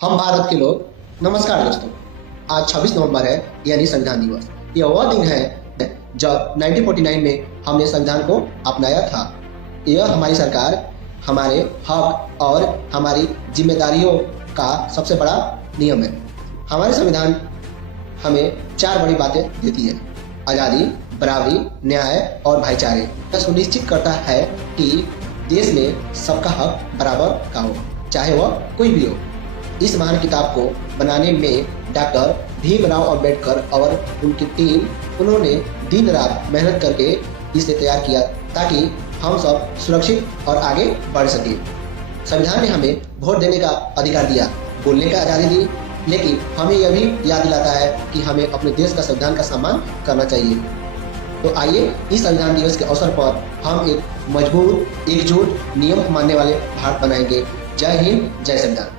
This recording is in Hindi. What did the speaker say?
हम भारत के लोग, नमस्कार दोस्तों। आज 26 नवंबर है, यानी संविधान दिवस। यह वह दिन है जब 1949 में हमने संविधान को अपनाया था। यह हमारी सरकार, हमारे हक और हमारी जिम्मेदारियों का सबसे बड़ा नियम है। हमारे संविधान हमें 4 बड़ी बातें देती है: आज़ादी, बराबरी, न्याय और भाईचारे। यह सुनिश्चित करता है कि देश में सबका हक बराबर का हो, चाहे वह कोई भी हो। इस महान किताब को बनाने में डॉक्टर भीमराव अंबेडकर और उनकी टीम, उन्होंने दिन रात मेहनत करके इसे तैयार किया ताकि हम सब सुरक्षित और आगे बढ़ सके। संविधान ने हमें वोट देने का अधिकार दिया, बोलने का आज़ादी दी, लेकिन हमें यह भी याद दिलाता है कि हमें अपने देश का संविधान का सम्मान करना चाहिए। तो आइए इस संविधान दिवस के अवसर पर हम एक मजबूत, एकजुट, नियम मानने वाले भारत बनाएंगे। जय हिंद, जय संविधान।